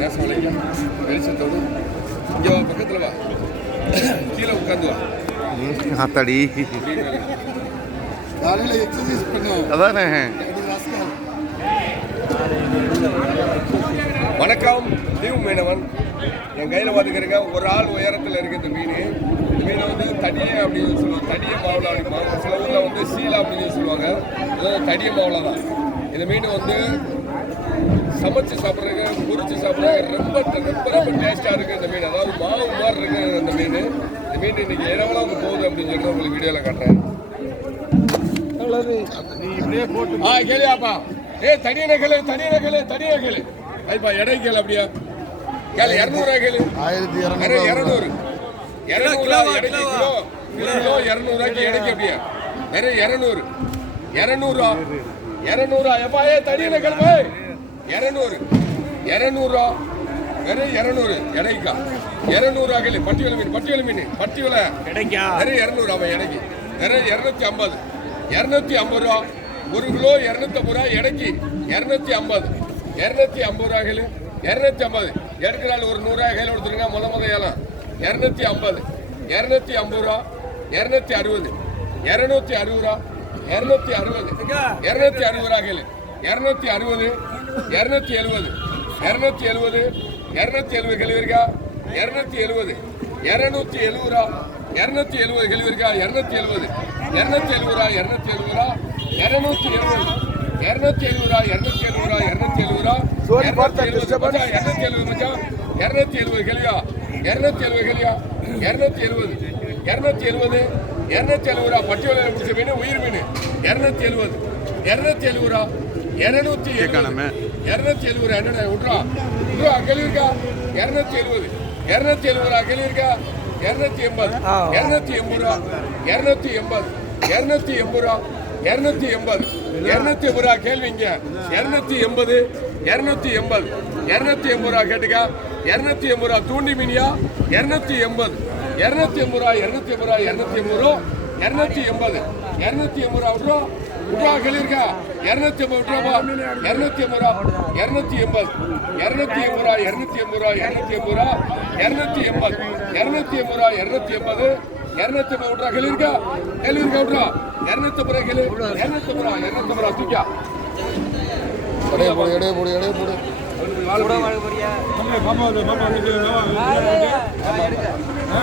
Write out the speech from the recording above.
நேசமலைக்கு வெளிச்சத்தோடு இங்கே பக்கத்தில் வா. கீழே உட்காந்து வா. ஆத்தாடி. காலையில் எக்ஸசைஸ் பண்ணு. அதானே. வணக்கம். தீவு மீனவன். என் கையில் பார்த்துக்கிறேங்க ஒரு ஆள் உயரத்தில் இருக்கு இந்த மீன். மீனை வந்து தடியை அப்படின்னு சொல்லுவாங்க. தடிய மாவுளா அப்படிம்பாங்க சில ஊரில் வந்து சீலா அப்படின்னு சொல்லுவாங்க. இது தடிய மாவுளா தான் இந்த மீன் வந்து சமைச்சு சாப்பிட்றதுக்கு பொரிச்சு சாப்பிட்றதுக்கு ரொம்ப ரொம்ப ரொம்ப டேஸ்ட்டாக இருக்குது இந்த மீன். அதாவது மாவு மாதிரி இருக்கு இந்த மீன். இந்த மீன் இன்னைக்கு எவ்வளோ போகுது அப்படின்னு சொல்லிட்டு உங்களுக்கு வீடியோவில் காட்டுறேன். ஆ கேளியாப்பா. ஏ தனியான கேளு தனியான கேளு தனியான கேளு. ஐப்பா எடை கேளு அப்படியா. கேளு இரநூறுவா கேளு. ஆயிரத்தி இரநூறு. இரநூறு இரநூறு கிலோ கிலோ இரநூறுவாய்க்கு எடைக்கு அப்படியா. வெறும் இரநூறு. இரநூறுவா. இரநூறுவா. எப்பா ஏ தனியான கேளு இரநூறு. இரநூறுவா வெறும் இரநூறு. எடைக்கா. இரநூறுவா கேளு பட்டி விலை மீன் பட்டி விலை மீன். பட்டி விலை வெறும் இரநூறு அவன் எடைக்கு. வெறும் இரநூத்தி ஐம்பது. இரநூத்தி ஐம்பது ரூபா. ஒரு கிலோ இரநூத்தி ஐம்பது ரூபா எடைக்கு. இரநூத்தி ஐம்பது. இரநூத்தி ஐம்பது ரூபா கிலோ இரநூத்தி ஐம்பது. எடுக்கிற ஆள் ஒரு நூறுரூவா கையில் கொடுத்துருங்க. முத முத ஏலம். இரநூத்தி ஐம்பது. இரநூத்தி ஐம்பது ரூபா. இரநூத்தி அறுபது. இரநூத்தி அறுபது ரூபா. இரநூத்தி அறுபது. இரநூத்தி அறுபது ரூபா கையில் இரநூத்தி அறுபது இரநூத்தி எழுபது இரநூத்தி எழுபது இரநூத்தி எழுபது கிலோ இருக்கா? இரநூத்தி எழுபது இரநூத்தி எழுபது? ரூபா இரநூத்தி எழுபது கிலோ இருக்கா? இரநூத்தி எழுபது. இரநூத்தி எழுபது? ரூபா இரநூத்தி எழுபது. ரூபா இரநூத்தி எழுபது? இரநூத்தி எழுபது? ரூபா இரநூத்தி எழுபது? ரூபா இரநூத்தி எழுபது ரூபா இரநூத்தி எழுபது மச்சான் இரநூத்தி எழுபது மச்சான் இரநூத்தி எழுபது கிளியா இரநூத்தி எழுபது. இரநூத்தி எழுபது. இரநூத்தி எழுபது? ரூபா பட்டி வலையில் பிடிச்ச மீன் உயிர் மீன். இரநூத்தி எழுபது. இரநூத்தி எழுபது? ரூபா இரநூத்தி. இரநூத்தி எழுபது என்னடா விட்றா. விட்றா கிளி இருக்கா? இரநூத்தி எழுபது. இரநூத்தி எழுபது கிளி இருக்கா? இரநூத்தி எண்பது. இரநூத்தி எண்பது ரூபா. இரநூத்தி எண்பது. இரநூத்தி எண்பது ரூபா. இரநூத்தி எண்பது. இரநூத்தி எண்பது ரூபா கேள்விங்க இரநூத்தி எண்பது. இரநூத்தி எண்பது. இரநூத்தி எண்பது ரூபா கேட்டுக்கா. இரநூத்தி எண்பது ரூபா தூண்டி மீனியா? இரநூத்தி எண்பது. இரநூத்தி எண்பது ரூபா இரநூத்தி எண்பது ரூபா இரநூத்தி எண்பது ரூபா. இரநூத்தி எண்பது. இரநூத்தி எண்பது ரூபா விட்றோம் விட்றா கேளிருக்கா இரநூத்தி எண்பது விட்றாப்பா இரநூத்தி எண்பது ரூபா இரநூத்தி எண்பது இரநூத்தி எண்பது ரூபா இரநூத்தி எண்பது ரூபா இரநூத்தி எண்பது ரூபா இரநூத்தி எண்பது இரநூத்தி எண்பது ரூபா இரநூத்தி எண்பது இரநூத்தி எண்பது விட்றா கேளிருக்கா கேளிருக்கா விட்றா இரநூத்தி எண்பது ரூபா கேளு இரநூத்தி எண்பது ரூபா இரநூத்தி எண்பது ரூபா தூக்கா இடையே போடு இடையே போடு இடையே போடு நல்லா பிடிச்சியா? இந்தா.